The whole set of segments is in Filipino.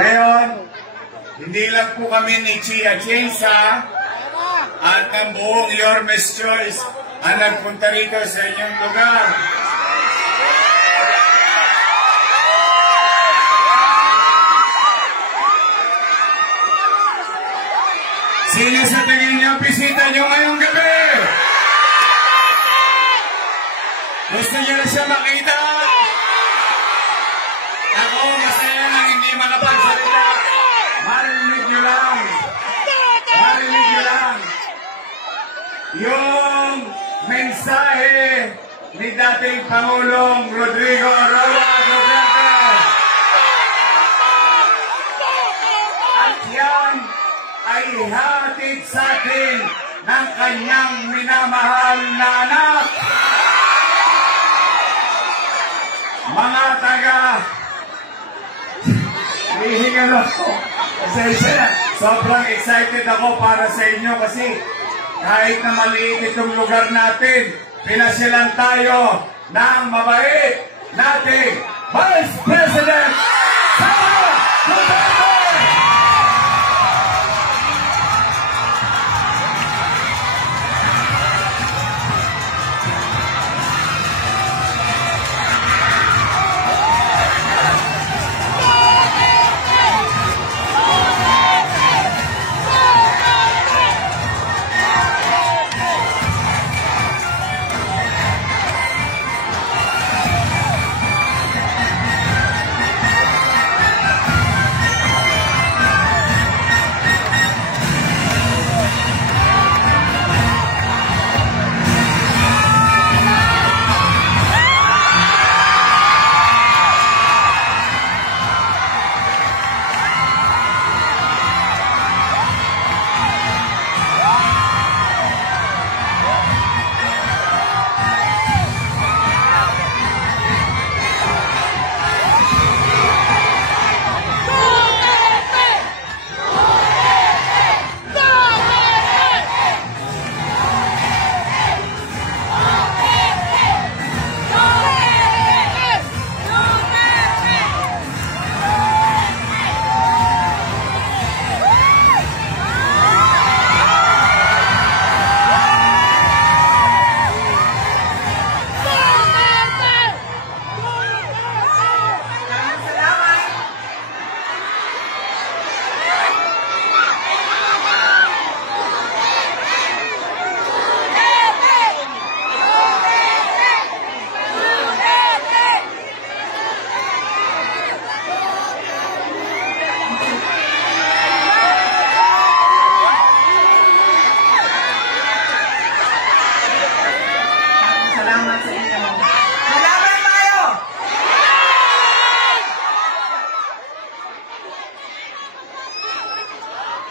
Ngayon, hindi lang po kami ni Chia Chensa at ng buong Yormes Choice ang nagpunta rito sa inyong lugar. Sino sa tingin niyo bisita niyo ngayong gabi? Gusto niyo na siya makita? Ako, masaya nang hindi makapagsalita. Marinig niyo lang. Marinig niyo lang. Yung mensahe ni dating Pangulong Rodrigo Roa Duterte. At yan ay ihatid sa atin ng kanyang minamahal na anak. Mga taga, hihingal ako. Sobrang excited ako para sa inyo kasi kahit na maliit itong lugar natin, pinasyalan tayo ng mabait nating Vice President Sara Duterte!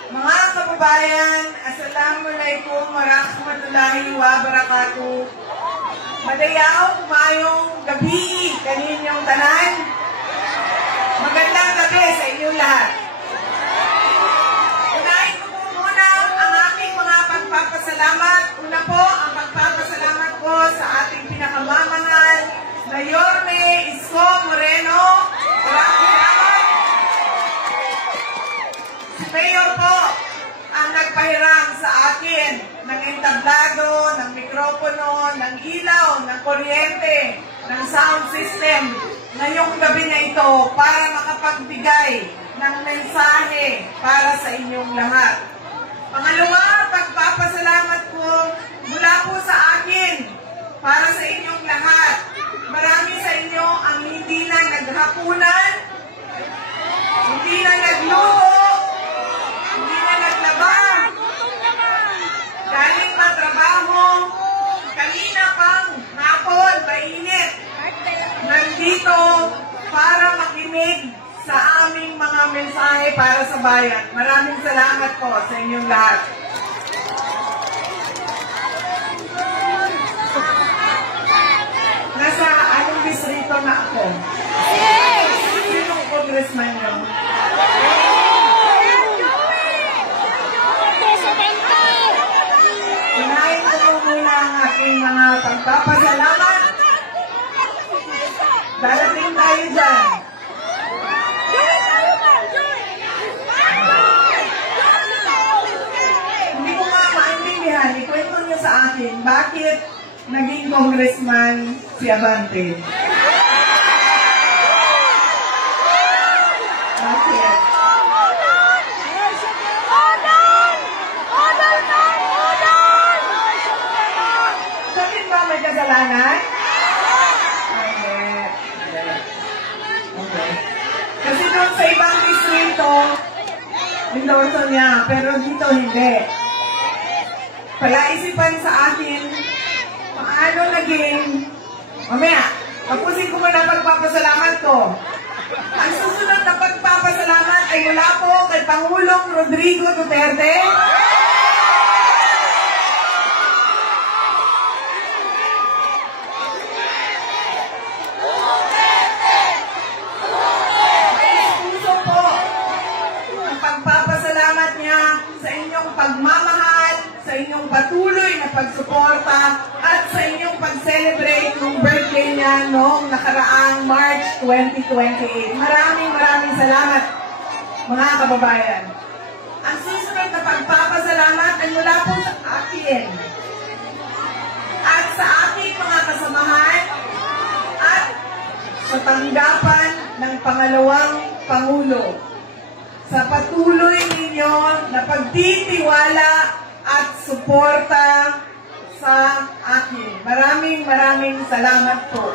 Mga kababayan, Assalamualaikum warahmatullahi wabarakatuh. Madayaw, mayong gabi kaninyong tanan. Magandang gabi sa inyong lahat. Unahin ko po muna ang aking mga pagpapasalamat. Una po, ang pagpapasalamat ko sa ating pinakamamahal na Yorme Isko Moreno. Salamat. Si Mayor po ang nagpahiram sa akin ng entablado, ng mikropono, ng ilaw, ng kuryente, ng sound system ngayong gabi na ito para makapagbigay ng mensahe para sa inyong lahat. Pangalawa, pagpapasalamat ko mula po sa akin para sa inyong lahat. Marami sa inyo ang hindi na naghapunan, hindi na nagluto, hindi na naglaba, galing pa trabaho, kanina pang hapon, mainit, nandito para makinig sa aming mga mensahe para sa bayan. Maraming salamat po sa inyong lahat. Nasa anong distrito na ako? Sinong congressman nyo? Unahin ko muna ang aking mga pagpapasalamat. Darating tayo dyan. bakit naging congressman si Abante. Bakit? Bakit ba may kasalanan? Okay. Kasi doon sa ibang distrito, endorso niya, pero dito hindi. Palaisipan sa akin, paano naging, mamaya, tapusin ko muna pagpapasalamat ko. Ang susunod na pagpapasalamat ay mula po kay Pangulong Rodrigo Duterte. Pagmamahal, sa inyong patuloy na pagsuporta at sa inyong pag-celebrate ng birthday niya noong nakaraang March 2028. Maraming salamat, mga kababayan. Ang susunod na pagpapasalamat ay mula po sa akin at sa aking mga kasamahan at sa tanggapan ng pangalawang Pangulo. Sa patuloy ninyo na pagtitiwala at suporta sa akin. Maraming salamat po.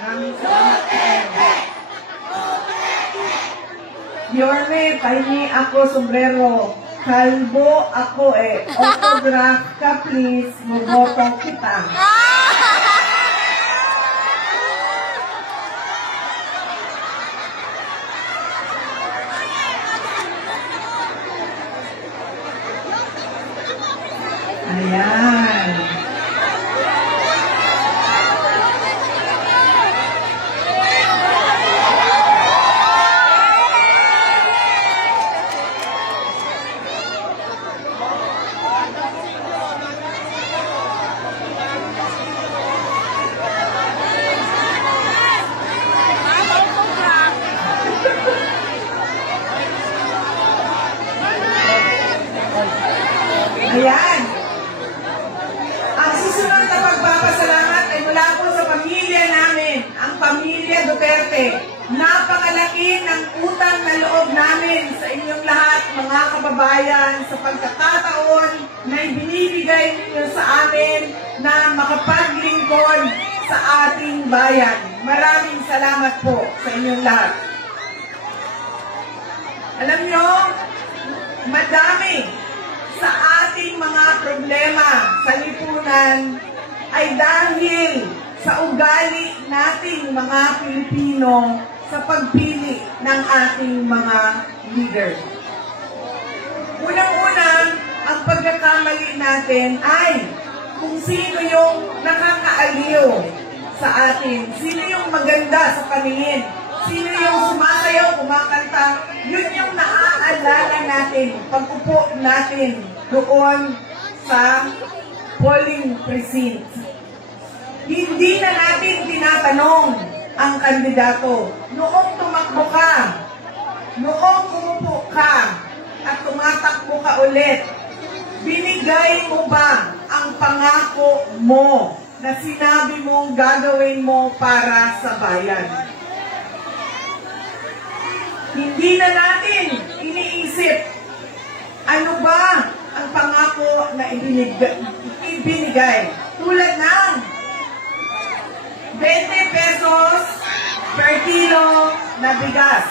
Maraming salamat po. Yorme, pahingi ako sombrero. Kalbo ako eh. Autograph ka please. Maboto kita. Ayan. Ayan. Ang susunod na pagpapasalamat ay mula po sa pamilya namin, ang pamilya Duterte. Napakalaki ng utang na loob namin sa inyong lahat, mga kababayan, sa pagkakataon na ibinibigay ninyo sa amin na makapaglingkod sa ating bayan. Maraming salamat po sa inyong lahat. Alam nyo, madami sa ating mga problema sa lipunan ay dahil sa ugali nating mga Pilipino sa pagpili ng ating mga leader. Unang-una, ang pagkakamali natin ay kung sino yung nakakaaliw sa atin, sino yung maganda sa paningin, sino yung sumasayaw, kumakanta, yun yung naaalala natin, pag-upo natin doon sa polling precinct. Hindi na natin tinatanong ang kandidato. Noong tumakbo ka, noong umupo ka, at tumatakbo ka ulit, binigay mo ba ang pangako mo na sinabi mong gagawin mo para sa bayan? Hindi na natin iniisip ano ba ang pangako na ibinigay. Tulad ng 20 pesos per kilo na bigas.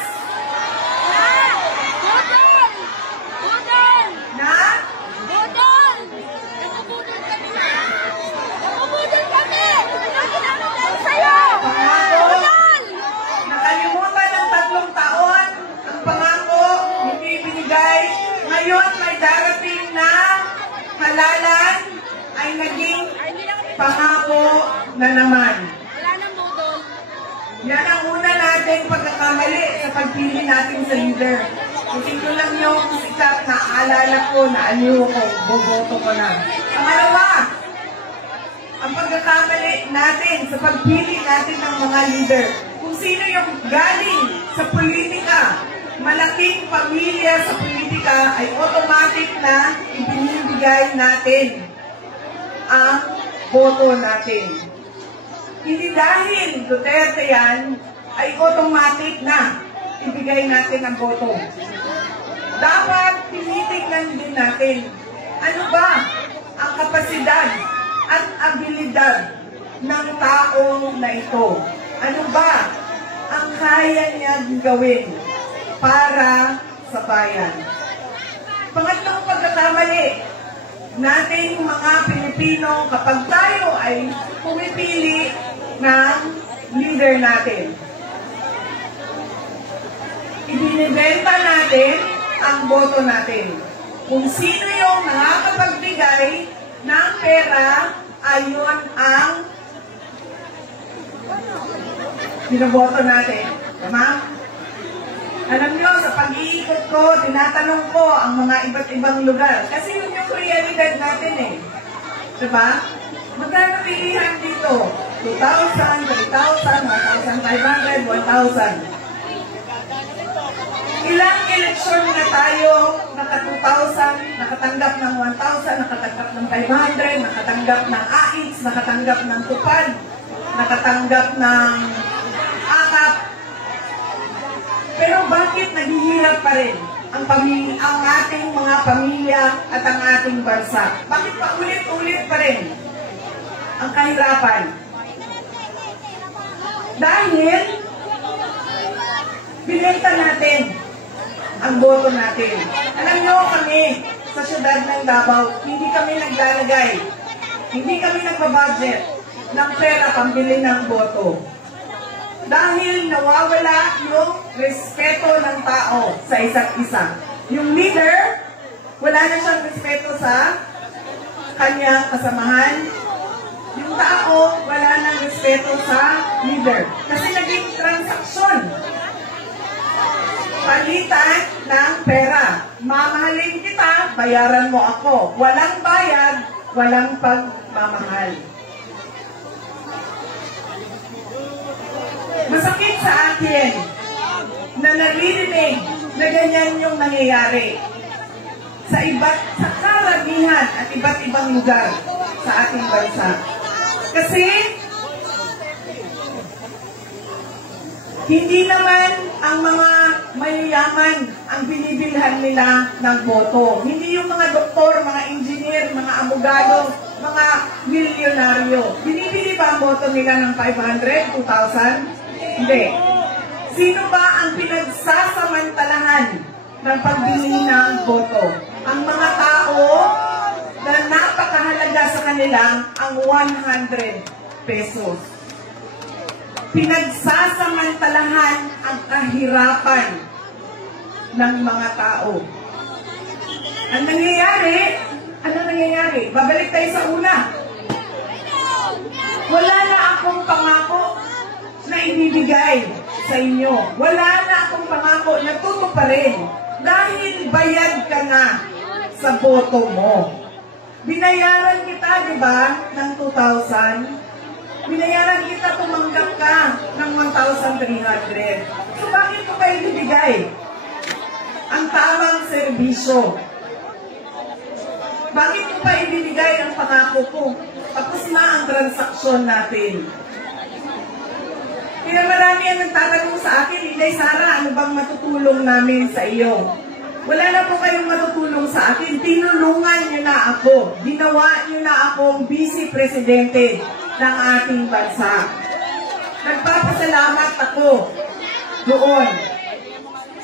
Na? Budol! Nagubudol kami na! Nagubudol kami! Nagubudol sa'yo! Pangako? Budol! Nakalimutan ng 3 taon ang pangako, hindi binigay. Ngayon may darating na halalan ay naging pangako na naman. Wala nang budol. Yan ang una nating pagkakamali sa pagpili natin sa leader. Kasi ko lang yung sikat na aalala ko, na aliw ko, boboto ko na. Pangalawa, ang pagkakamali natin sa pagpili natin ng mga leader. Kung sino yung galing sa politika, malaking pamilya sa politika, ay automatic na ibinibigay natin ang boto natin. Hindi dahil Duterte yan, ay automatic na ibigay natin ang boto. Dapat tinitignan din natin, ano ba ang kapasidad at abilidad ng taong na ito? Ano ba ang kaya niyang gawin para sa bayan? Pangatlong pagkakamali nating mga Pilipino kapag tayo ay pumipili ng leader natin. Ibinibenta natin ang boto natin. Kung sino yung nakakapagbigay ng pera, ayon ang binoboto natin. Tama? Alam nyo, sa pag-iikot ko, tinatanong ko ang mga iba't ibang lugar. Kasi yun yung realidad natin eh. Diba? Magkano pilihan dito? 2,000, 3,000, 1,500, 1,000. Ilang eleksyon na tayo, naka-2,000, nakatanggap ng 1,000, nakatanggap ng 500, nakatanggap ng AIX, nakatanggap ng tupad, nakatanggap ng akap. Pero bakit naghihirap pa rin ang ating mga pamilya at ang ating bansa? Bakit pa ulit-ulit pa rin ang kahirapan? Dahil binenta natin ang boto natin. Alam nyo kami, sa syudad ng Davao, hindi kami naglalagay, hindi kami nagbabudget ng pera pambili ng boto. Dahil nawawala yung respeto ng tao sa isa't isa. Yung leader, wala na siyang respeto sa kanyang kasamahan. Yung tao, wala nang respeto sa leader. Kasi naging transaksyon. Palitan ng pera. Mamahalin kita, bayaran mo ako. Walang bayad, walang pagmamahal. Masakit sa akin na naririnig na ganyan yung nangyayari sa karamihan at iba't ibang lugar sa ating bansa. Kasi hindi naman ang mga mayayaman ang binibilhan nila ng boto. Hindi yung mga doktor, mga engineer, mga abogado, mga milyonaryo. Binibili ba ang boto nila ng 500, 2,000? Hindi. Sino ba ang pinagsasamantalahan ng pagbili ng boto? Ang mga tao na napakahalaga sa kanila ang 100 pesos. Pinagsasamantalahan ang kahirapan ng mga tao. Ang nangyayari, ano nangyayari? Babalik tayo sa una. Wala na akong pangako na ibibigay sa inyo. Wala na akong pangako na tutuparin dahil bayad ka na sa boto mo. Binayaran kita, di ba, ng 2,000? Binayaran kita, tumanggap ka ng 1,300. So bakit ko kayo ibibigay ang tamang serbisyo? Bakit ko pa ibibigay ang pangako ko? Tapos na ang transaksyon natin. Kaya marami ang nagtatanong sa akin, Inday Sara, ano bang matutulong namin sa iyo? Wala na po kayong matutulong sa akin. Tinulungan niyo na ako. Ginawa niyo na akong vice-presidente ng ating bansa. Nagpapasalamat ako doon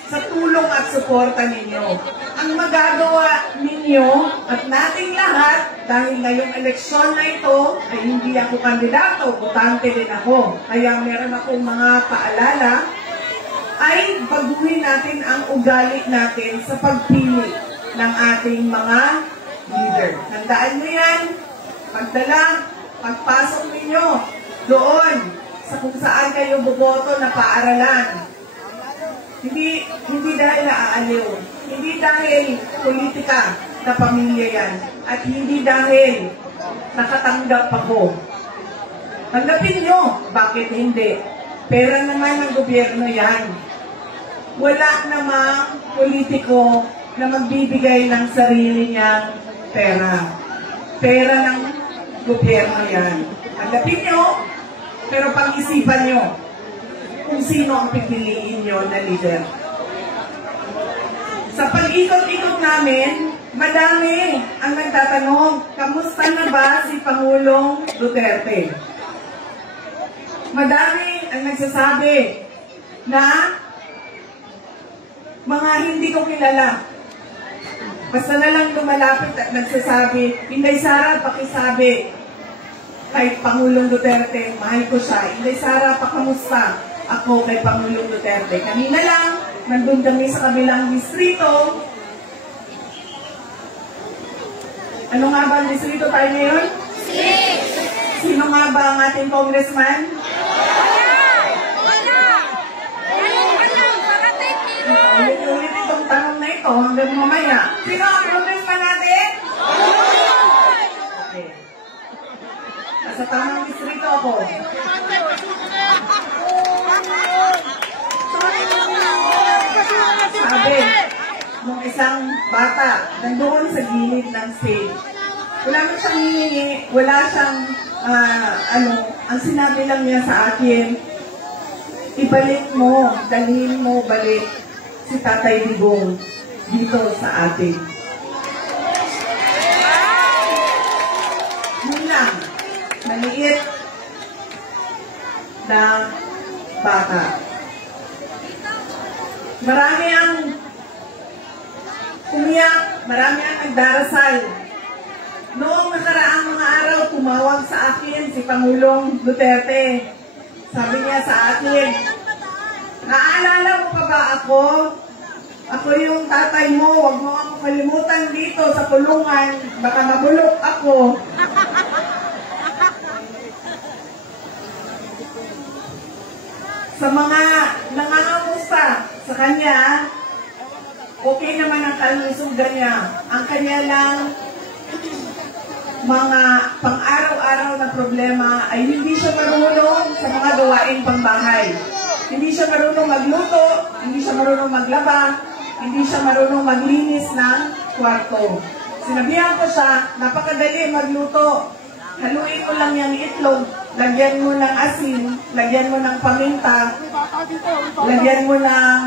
sa tulong at suporta ninyo. Ang magagawa ninyo at nating lahat, dahil ngayong eleksyon na ito, ay hindi ako kandidato, botante din ako. Kaya meron akong mga paalala, ay baguhin natin ang ugali natin sa pagpili ng ating mga leader. Tandaan nyo yan, pagpasok ninyo doon sa kung saan kayo boboto na paaralan. Hindi dahil naaaliw. Hindi dahil politika na pamilya yan. At hindi dahil nakatanggap ako. Tanggapin nyo. Bakit hindi? Pera naman ng gobyerno yan. Wala namang politiko na magbibigay ng sarili niyang pera. Pera ng gobyerno yan. Tanggapin nyo, pero pag-isipan nyo kung sino ang pipiliin nyo na leader. Sa pag-ikot-ikot namin, madami ang nagtatanong, kamusta na ba si Pangulong Duterte? Madami ang nagsasabi na mga hindi ko kilala. Basta na lang lumalapit at nagsasabi, Inday Sara, pakisabi kay Pangulong Duterte, mahal ko siya. Inday Sara, pakamusta ako kay Pangulong Duterte? Kanina lang, nandun kami sa kabilang distrito. Ano nga ba ang distrito tayo ngayon? Sino nga ba ang ating congressman? Ulit-ulit itong tanong na ito hanggang mamaya. Sino ang congressman natin? Okay. Nasa tamang distrito ako. Sabi nung isang bata nandoon sa gilid ng stage. Wala mo siyang hihingi, wala siyang ang sinabi lang niya sa akin, ibalik mo, dalhin mo balik si Tatay Digong dito sa atin. Yun lang, maliit na bata. Marami ang umiyak, marami ang nagdarasal. Noong nakaraang mga araw, tumawag sa akin si Pangulong Duterte. Sabi niya sa akin, naalala mo pa ba ako? Ako yung tatay mo, huwag mo ako kalimutan dito sa kulungan, baka mabulok ako. Sa mga nangangamusta sa kanya, okay naman ang kalusugan niya. Ang kanya lang, mga pang-araw-araw na problema ay hindi siya marunong sa mga gawain pangbahay. Hindi siya marunong magluto, hindi siya marunong maglaba, hindi siya marunong maglinis ng kwarto. Sinabihan ko siya, napakadali magluto. Haluin mo lang yung itlog, lagyan mo ng asin, lagyan mo ng paminta, lagyan mo ng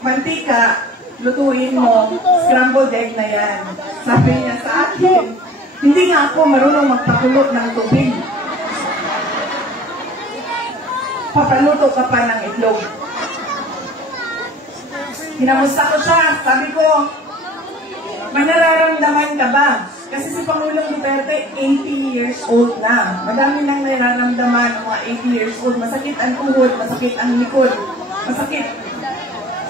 mantika, lutuin mo, scrambled egg na yan. Sabi niya sa akin, hindi nga ako marunong magpakulo ng tubig. Papaluto ka pa ng itlog. Kinamusta ko siya. Sabi ko, may nararamdaman ka ba? Kasi si Pangulong Duterte, 80 years old na. Madami nang nararamdaman mga 80 years old. Masakit ang tuhod, masakit ang likod. Masakit.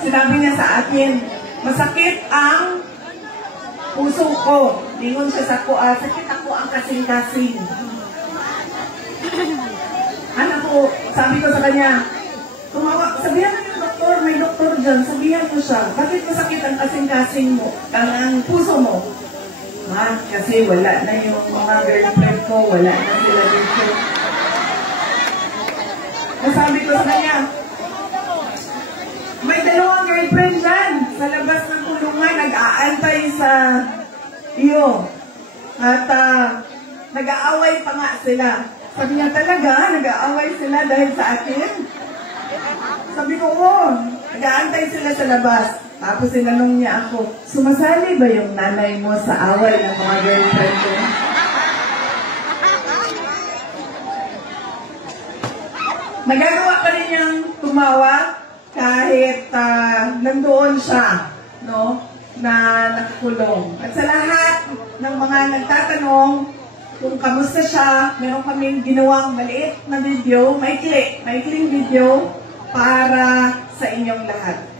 Sinabi niya sa akin, masakit ang puso ko. Lingon siya sa ko, sakit ako ang kasing-kasing. Anak ko, sabi ko sa kanya, sabihan mo yung doktor, may doktor dyan, sabihan ko siya, bakit masakit ang kasing-kasing mo, ang puso mo? Kasi wala na yung mga girlfriend ko, wala na sila dito. Sabi ko sa kanya, may dalawang girlfriend dyan, sa labas ng kulungan, nag-aantay sa iyo. At nag-aaway pa nga sila. Sabi niya talaga, nag-aaway sila dahil sa akin. Sabi ko, nag-aantay sila sa labas. Tapos sinanong niya ako, sumasali ba yung nanay mo sa away ng mga girlfriend ko? Nagagawa pa rin niyang tumawa kahit nandoon siya, no? Na nakakulong. At sa lahat ng mga nagtatanong kung kamusta siya, meron kaming ginawang maliit na video, maikling video para sa inyong lahat.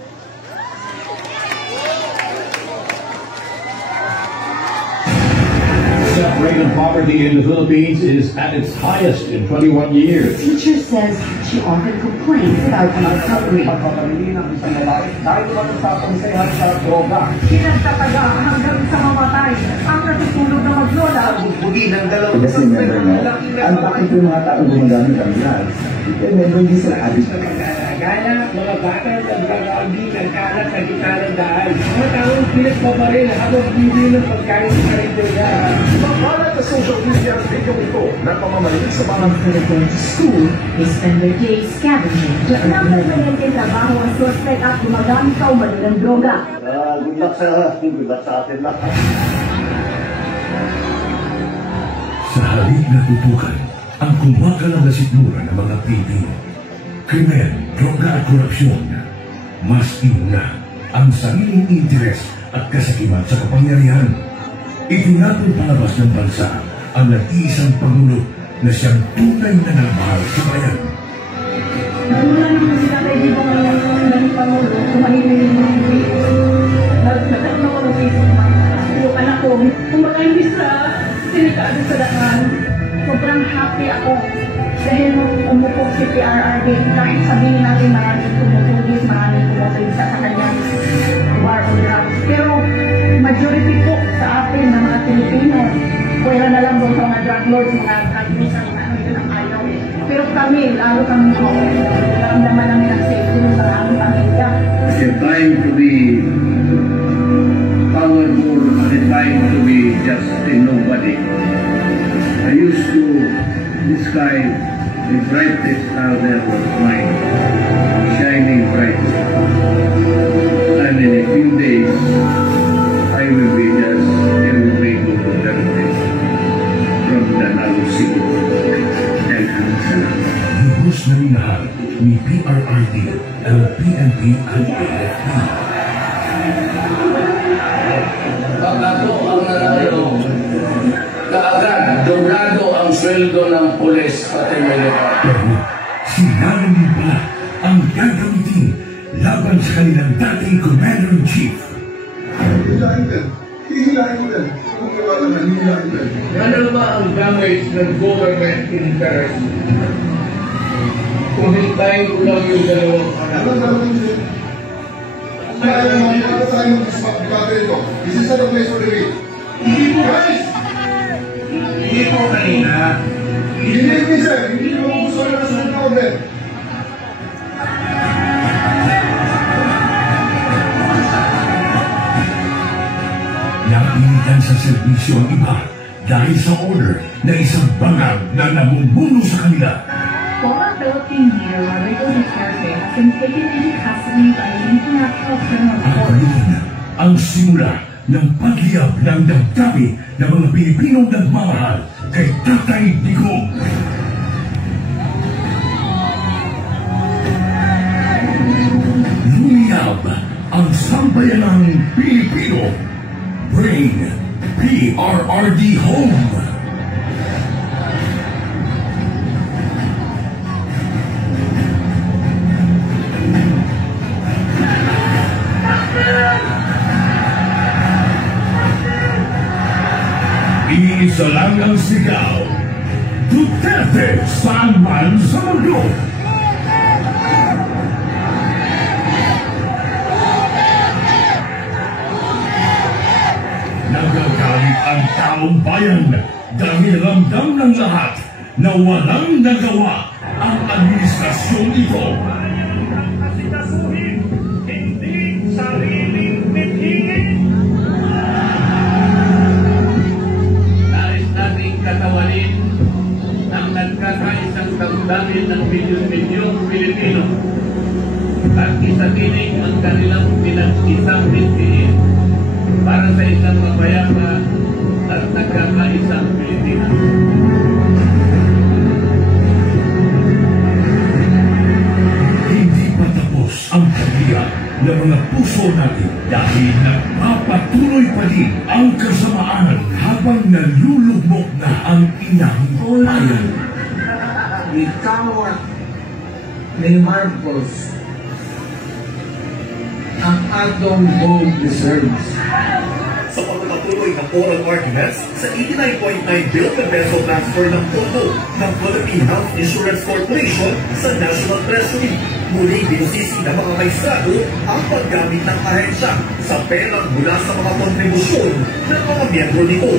The rate of poverty in the Philippines is at its highest in 21 years. The teacher says she often complains about being hungry. Pinagtataga hanggang sa mamatay ang natutulog na maglola. muli ng dalawang Kasi member mo, ang bakit yung mga taong gumagamit ng drugs, member hindi sila addict. Gala, mga bata ng pag-aabi, nagkalat sa gitna ng daan. Mga taong pinagpabaril habang bibili ng pagkain sa karinderya. Mapalat sa social media ang video ito na pamamalit sa mga Going to school, they spend their days scavenging. Ilang permanente trabaho ang suspect at gumagamit ka umano ng droga. Good luck sa atin lahat. Sa halip na tutukan ang kumakalang na sikmura ng mga Pilipino, krimen, droga at korupsyon, mas iuna ang sariling interes at kasakiman sa kapangyarihan. Itinatong palabas ng bansa ang nag-iisang Pangulo na siyang tunay na nagmahal sa bayan. Nagulan naman sila kay Dibo ngayon ng Pangulo, kumahilig yung mga video. Nagtatlo ko ng Facebook yung anak ko. Kung baka hindi sa sinikado sa daan, sobrang happy ako. Dahil nung umupog si PRRD, kahit sabihin natin maraming tumutugis, maraming tumutugis sa kanyang war on drugs. Pero majority po sa atin na mga Pilipino, pwera na lang doon sa mga drug lords, mga drug lords, ang ano yun ang ayaw. Pero kami, lalo kami po, alam naman namin ang safety sa aming pamilya. It's time to be powerful, it's time to be just a nobody. I used to describe the brightest star there was mine, shining bright. And in a few days, I will be just every good from the Nalusi. And salamat. Lubos na minahal ni PRRD ang PNP at AFP. Pagkato ang nanalo, kaagad doblado ang sweldo ng pulis pati militar. Pero sinabi din pala ang gagamitin laban sa kanilang dating Commander-in-Chief. hihilahin din. Hihilahin mo din. Kung wala na, hihilahin din. Ano ba ang damage ng government interest? Kung hintayin ko lang yung dalawang anak. Ano naman din? Kaya naman, para tayo mag-debate ito. This is not a place for debate. Hindi po, guys! Hindi po kanina. Hindi po, sir. Hindi po gusto na kasunod na order. Napilitan sa serbisyo ang iba dahil sa order na isang bangag na namumuno sa kanila. Former Philippine leader Rodrigo Duterte has been taken into custody by the International Criminal Ang Court. balikan ang simula ng pagliyab ng damdamin ng mga Pilipinong nagmamahal kay Tatay Digong. Lumiyab ang sambayanang Pilipino. Bring PRRD home. Iisa lang ang sigaw. Duterte saan man sa mundo. Nagagalit ang taong bayan dahil ramdam ng lahat na walang nagawa ang administrasyong ito. Asikasuhin, hindi sariling mithiin. Nais nating katawanin ang nagkakaisang damdamin ng milyon-milyong Pilipino at isatinig ang kanilang pinag-isang mithiin para sa isang mapayapa at nagkakaisang Pilipinas. Hindi pa tapos ang pagbiyak ng mga puso natin dahil nagpapatuloy pa din ang kasamaan habang nalulugmok na ang inang bayan. Ikaw ni Marcos ang atong gold reserves. Sa pagpapatuloy ng oral arguments sa 89.9 billion peso transfer ng pondo ng Philippine Health Insurance Corporation sa National Treasury, muli binusisi ng mga maestrado ang paggamit ng ahensya sa perang mula sa mga kontribusyon ng mga miyembro nito.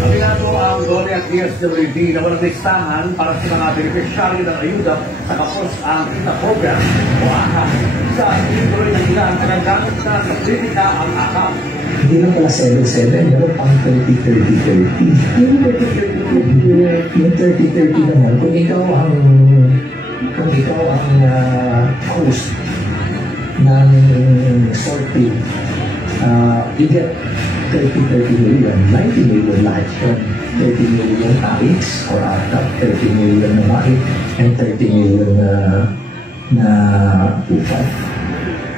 Kabila po ang at DSWD na walang listahan para sa mga beneficiary ng ayuda sa kapos ang kita program o AHA. Sa tuloy ng ilan talagang sa kritika ang AHA. Hindi lang pala 7-7, meron pang 30-30-30. Yung 30-30 naman, kung ikaw ang host ng sorting, you get 30 million, 90 million lahat yun. 30 million tax or atap, 30 million na mahit, and 30 million na upay.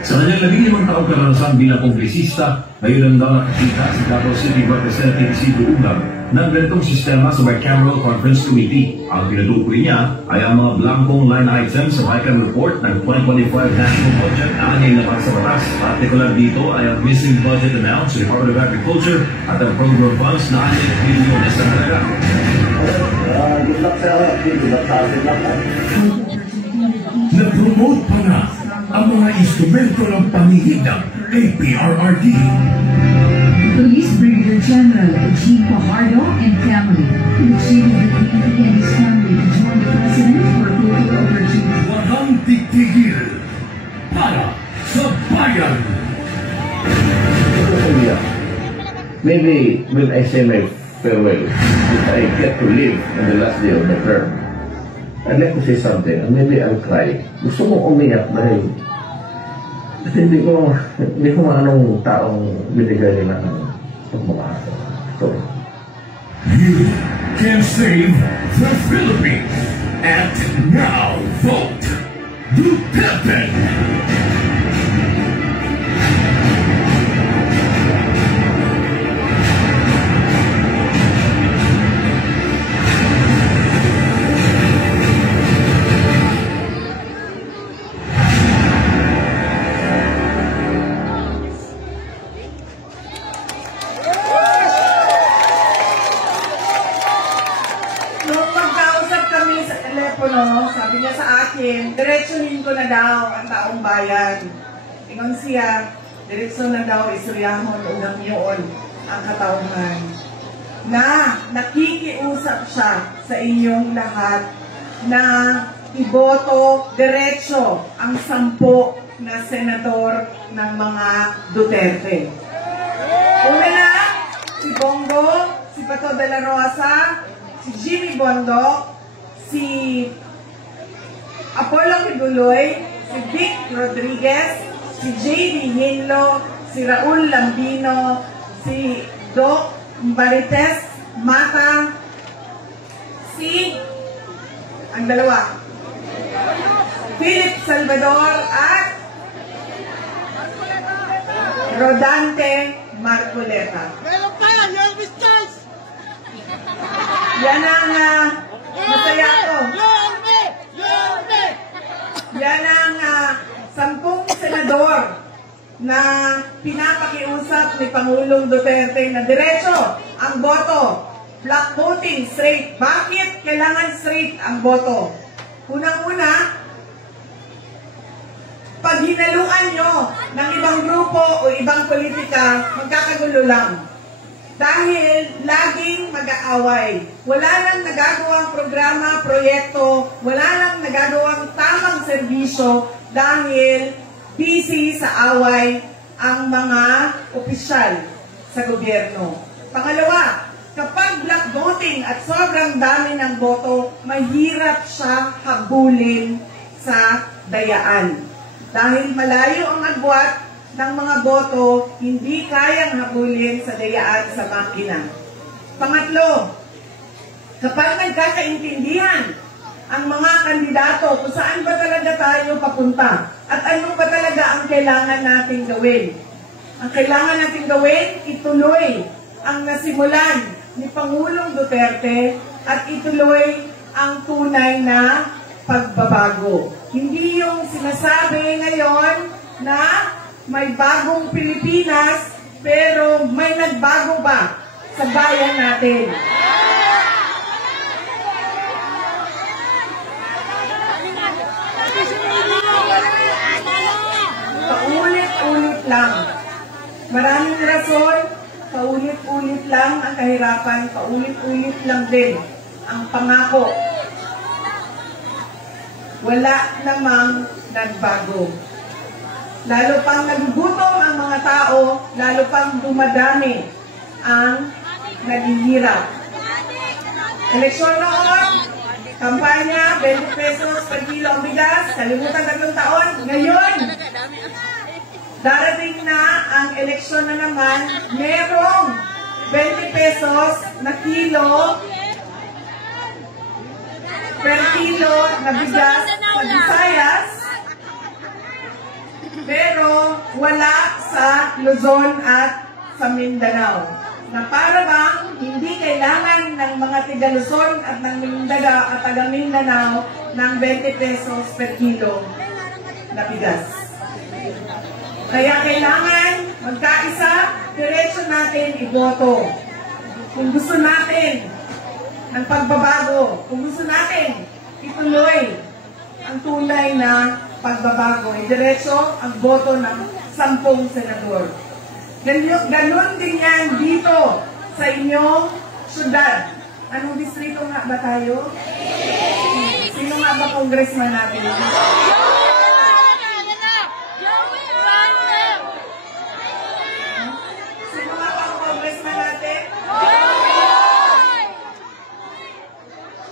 Sa kanyang 15 taong karanasan bilang kongresista, ngayon lang daw nakikita si Davao City Representative Isidro Ugang ng ganitong sistema sa Bicameral Conference Committee. Ang tinutukoy niya ay ang mga blankong line items sa Bicameral Report ng 2025 National Budget na nilabas sa batas. Partikular dito ay ang missing budget amount sa Department of Agriculture at ang program funds na 6 bilyon sa halaga. Good luck sa atin lang. Na-promote pa na ang mga instrumento ng pangihigdang APRRD. Police Brigadier General G. Pajardo and family, initiated the community and his family to join the President for total opportunity. Walang titigil para sa bayan. Maybe when I say my farewell, if I get to live on the last day of the term, I'd like to say something, and maybe I'll cry. Gusto mo umiyak dahil hindi ko anong taong binigay nila ng pagmamahal. So, you can save the Philippines. Act now. Vote Duterte. Sabi niya sa akin, diretsuhin ko na daw ang taong bayan. Ingon siya, diretso na daw isuryahon unang yun ang katauhan. Na nakikiusap siya sa inyong lahat na iboto diretso ang 10 na senador ng mga Duterte. Una na, si Bongo, si Bato de la Rosa, si Jimmy Bondo, si Apollo Kibuloy, si Vic Rodriguez, si J.D. Hinlo, si Raul Lambino, si Doc Marites Mata, ang dalawa, Philip Salvador at Rodante Marcoleta. Yan ang masaya ko. Yan ang 10 senador na pinapakiusap ni Pangulong Duterte na diretso ang boto. Block voting, straight. Bakit kailangan straight ang boto? Unang-una, pag hinaluan nyo ng ibang grupo o ibang politika, magkakagulo lang. Dahil laging mag-aaway. Wala nang nagagawang programa, proyekto, wala nang nagagawang tamang serbisyo dahil busy sa away ang mga opisyal sa gobyerno. Pangalawa, kapag block voting at sobrang dami ng boto, mahirap siya habulin sa dayaan. Dahil malayo ang agwat ng mga boto, hindi kayang habulin sa dayaan sa makina. Pangatlo, kapag nagkakaintindihan ang mga kandidato kung saan ba talaga tayo papunta at ano ba talaga ang kailangan natin gawin. Ang kailangan natin gawin, ituloy ang nasimulan ni Pangulong Duterte at ituloy ang tunay na pagbabago. Hindi yung sinasabi ngayon na may bagong Pilipinas, pero may nagbago ba sa bayan natin? Paulit-ulit lang. Maraming rason, paulit-ulit lang ang kahirapan. nahihirapan, paulit-ulit lang din ang pangako. Wala namang nagbago. Lalo pang nagugutom ang mga tao, lalo pang dumadami ang naghihirap. Eleksyon noon, kampanya, 20 pesos per kilo ang bigas, kalimutan 3 taon. Ngayon, darating na ang eleksyon na naman, merong 20 pesos na kilo per kilo na bigas sa Visayas, pero wala sa Luzon at sa Mindanao. Na para bang hindi kailangan ng mga tiga Luzon at ng Mindanao at taga Mindanao ng 20 pesos per kilo na bigas. Kaya kailangan magkaisa, diretso natin iboto. Kung gusto natin ng pagbabago, kung gusto natin ituloy ang tunay na pagbabago, diretso ang boto ng 10 senador. Ganon din yan dito sa inyong syudad. Anong distrito nga ba tayo? Sino nga ba congressman natin? Sino nga ba ang congressman natin?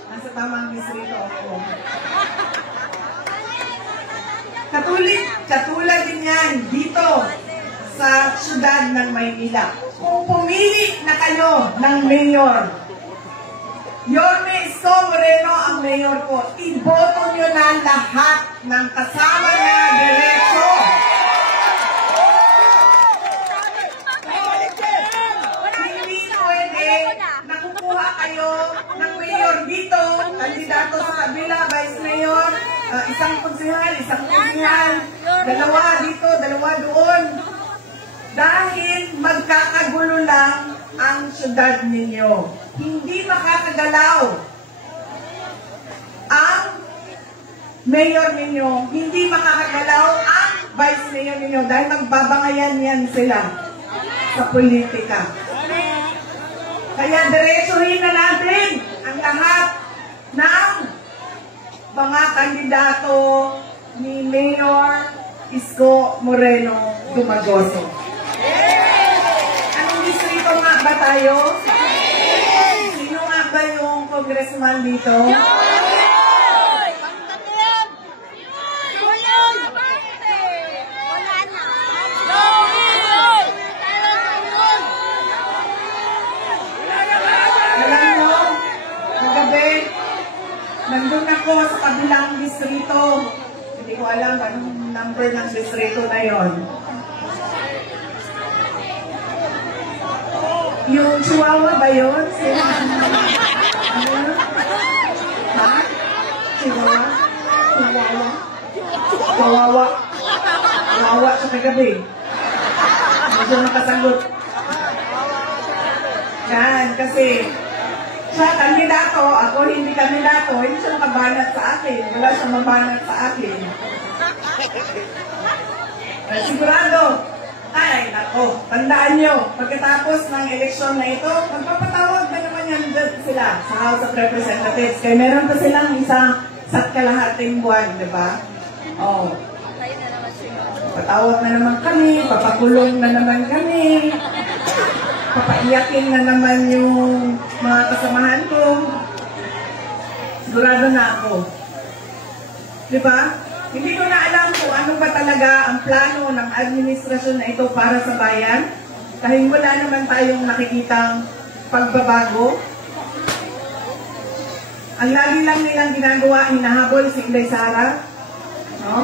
Nasa tamang distrito ako. Katulad din yan dito sa syudad ng Maynila. Kung pumili na kayo ng mayor, Yorme Isko Moreno ang mayor ko, iboto nyo na lahat ng kasama niya diretso. Hindi pwede nakukuha kayo ng mayor dito, kandidato sa kabila, vice mayor, isang konsehal, dalawa dito, dalawa doon. Dahil magkakagulo lang ang syudad ninyo. Hindi makakagalaw ang mayor ninyo. Hindi makakagalaw ang vice mayor ninyo dahil magbabangayan yan sila sa politika. Kaya diretsuhin na natin ang lahat ng mga kandidato ni Mayor Isko Moreno Dumagoso. Anong distrito nga ba tayo? Sino nga ba yung congressman dito? Alam nyo, kagabi, nandun ako sa kabilang distrito. Hindi ko alam anong number ng distrito na yon. Yung Chihuahua ba yun? Ha? Chihuahua? Chihuahua? Chihuahua? Chihuahua sa kagabi. Medyo nakasagot. Yan, kasi siya kandidato, ako hindi kandidato, hindi siya makabanat sa akin. Wala siya mabanat sa akin. Sigurado. Ay, nako, tandaan nyo, pagkatapos ng eleksyon na ito, magpapatawag na naman yan sila sa House of Representatives. Kaya meron pa silang isang sa kalahating buwan, di ba? Oh. Patawag na naman kami, papakulong na naman kami, papaiyakin na naman yung mga kasamahan ko. Sigurado na ako. Di ba? Hindi ko na alam kung ano ba talaga ang plano ng administrasyon na ito para sa bayan. Dahil wala naman tayong nakikitang pagbabago. Ang lagi lang nilang ginagawa, hinahabol si Inday Sara. No?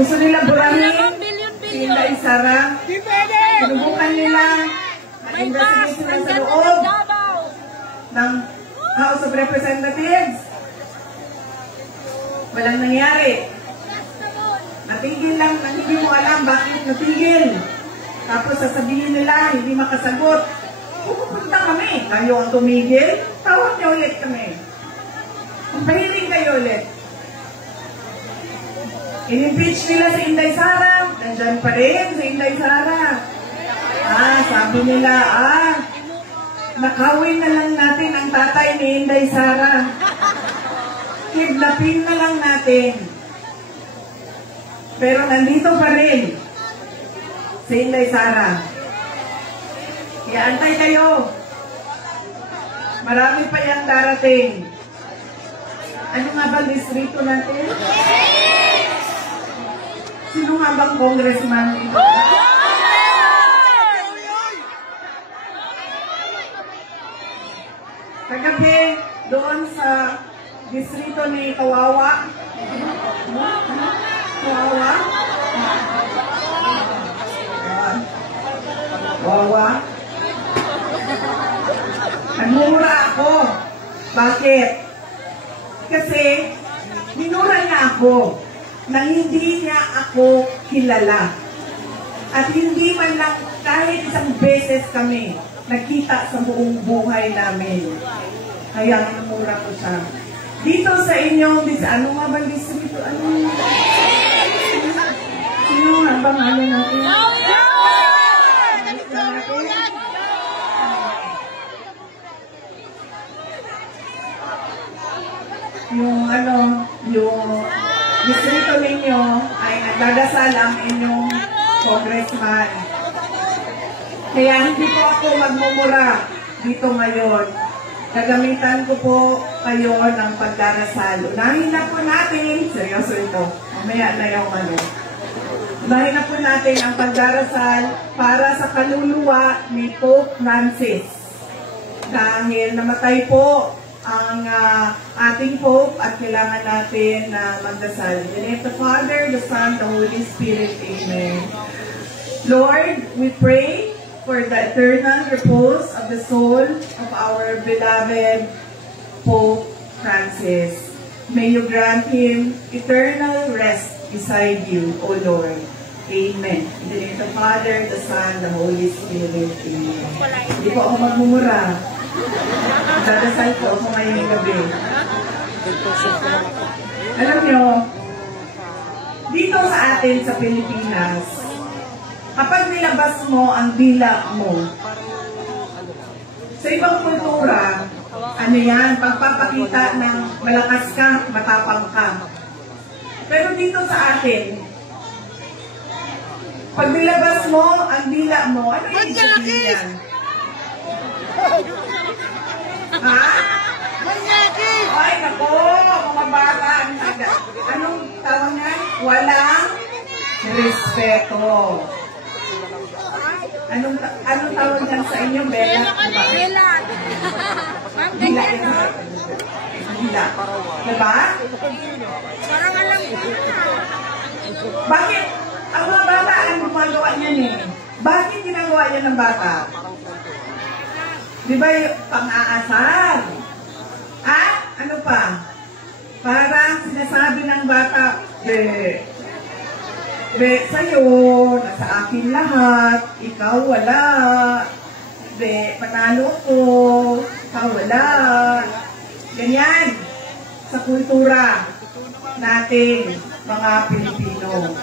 Gusto nila burahin si Inday Sara. Sinubukan nila mag-investigation sa loob ng House of Representatives. Walang nangyari. Natigil lang, hindi mo alam bakit natigil. Tapos sasabihin nila, hindi makasagot. Pupunta kami. Kayo ang tumigil, tawag niyo ulit kami. Pahiling kayo ulit. In-impeach nila si Inday Sara. Nandyan pa rin si Inday Sara. Sabi nila, Nakawin na lang natin ang tatay ni Inday Sara. Kidnapin na lang natin. Pero nandito pa rin si Inday Sara. Iantay kayo. Marami pa yung darating. Ano nga ba distrito natin? Sino nga bang congressman? Kagabi, doon sa distrito ni Kawawa. Kawawa? Kawawa? Nagmumura ako. Bakit? Kasi, minura niya ako na hindi niya ako kilala. At hindi man lang kahit isang beses kami nakita sa buong buhay namin. Kaya minura ko siya. Dito sa inyong, ano nga ba distrito? Sino nga bang ano natin? Yung distrito ninyo ay nagdadasal ang inyong congressman. Kaya hindi po ako magmumura dito ngayon. Gagamitan ko po kayo ng pagdarasal. Unahin na po natin, seryoso ito, mamaya na yung unahin na po natin ang pagdarasal para sa kaluluwa ni Pope Francis. Dahil namatay po ang ating Pope at kailangan natin na magdasal. In the name of the Father, the Son, the Holy Spirit. Amen. Lord, we pray for the eternal repose of the soul of our beloved Pope Francis. May you grant him eternal rest beside you, O Lord. Amen. In the name of the Father, the Son, the Holy Spirit. Amen. Hindi po ako magmumura. Dadasal po ako ngayong gabi. Alam nyo, dito sa atin sa Pilipinas, kapag nilabas mo ang dila mo, sa ibang kultura, ano yan, pagpapakita ng malakas ka, matapang ka. Pero dito sa atin, pag nilabas mo ang dila mo, ano yung sabihin yan? Ha? Ay, nako, mga bata, anong tawag nga? Walang respeto. Anong tawag dyan sa inyo, Bella? Bella. Bella. Bella. Diba? Parang alam ko. Bakit? Ang mga bata, ang gumagawa niyan eh. Bakit ginagawa niya ng bata? Di ba yung pang-aasar? Ha? Ano pa? Parang sinasabi ng bata, sa'yo, nasa akin lahat, ikaw wala. Panalo ko, ikaw wala. Ganyan, sa kultura natin, mga Pilipino.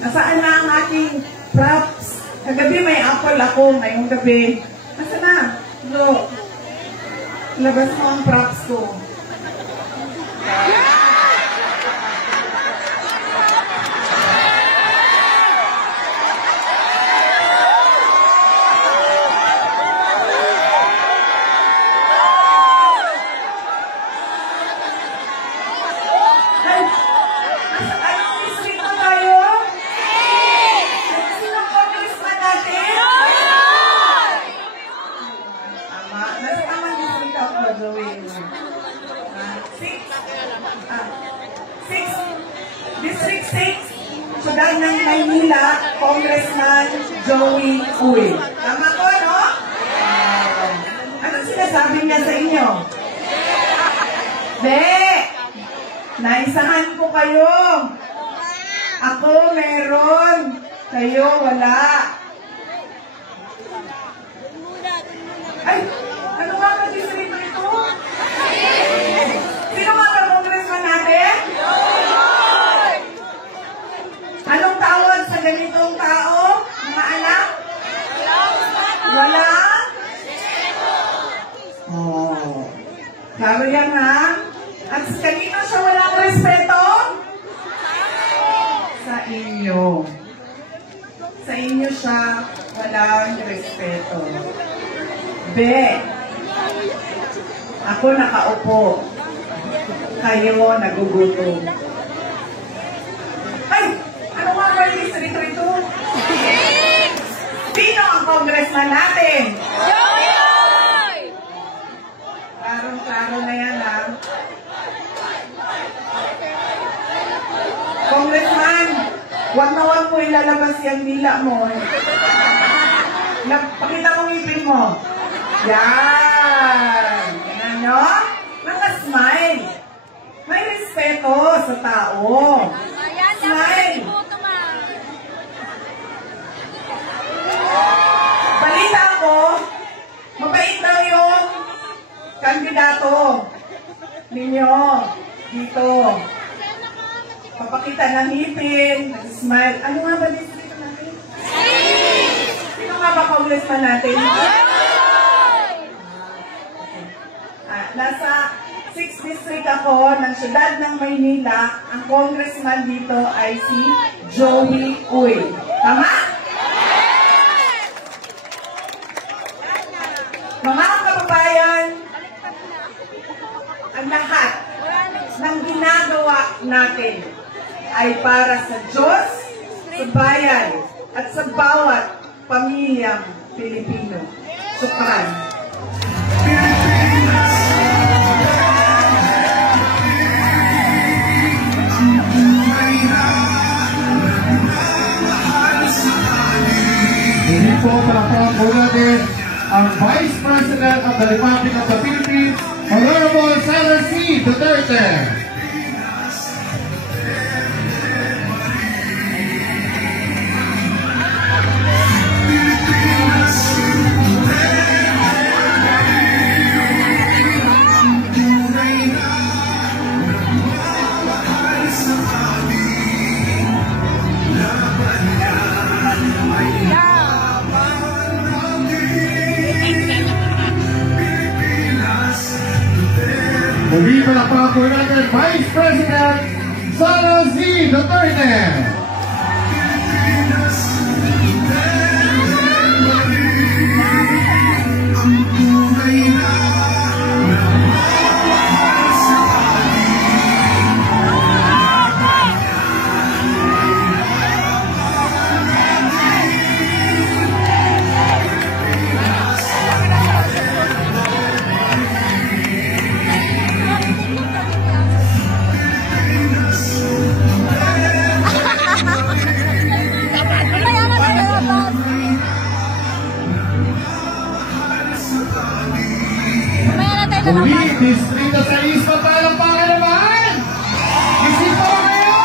Nasaan na ang ating props? Kagabi may apple ako, ngayong gabi. Nasaan na? No. Labas mo ang props ko. District 6, Sudan ng Maynila, Congressman Joey Uy. Tama ko, no? Anong sinasabi niya sa inyo? Naisahan ko kayo. Ako meron, kayo wala. Ay, ano nga ba distrito ito? Sino nga ba congressman natin? Anong tawag sa ganitong tao, mga anak? Wala. Oh. Klaro yan, ha? At kanino siya walang respeto? Sa inyo. Sa inyo siya walang respeto. Be, ako nakaupo. Kayo nagugutom. Ay! Ano nga ba yung rito? Sino ang congressman natin? Klaro na yan, ha? Congressman, wag mo ilalabas yung dila mo. Pakita mo ngipin mo. Yan. Yan, no? Naka-smile. May respeto sa tao. Smile. Balita ko, mabait daw yung kandidato ninyo dito. Papakita ng ngipin, nag-smile. Ano nga ba distrito natin? Sino nga ba congressman natin? Nasa 6th district ako ng siyudad ng Maynila. Ang congressman dito ay si Joey Uy. Tama? Mga kababayan, ang lahat ng ginagawa natin ay para sa Diyos, sa bayan, at sa bawat pamilyang Pilipino. Sukran. Hindi po palakpakan po natin ang Vice President of the Republic of the Philippines, Honorable Sara C. Duterte. Muli palakpakan po natin Vice President Sara C. Duterte. Muli, Distrito 6, papalampakan naman! Isipa mo kayo!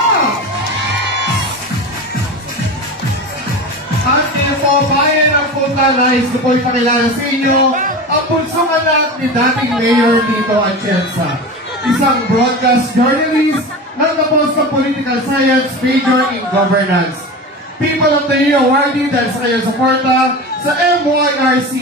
At info, bayan ang punta, nais ko po ipakilala sa inyo ang punsong anak ni dating Mayor Nito Atienza. Isang broadcast journalist na tapos sa political science major in governance. People of the Year awardee dahil sa kanyang suporta sa MYRC.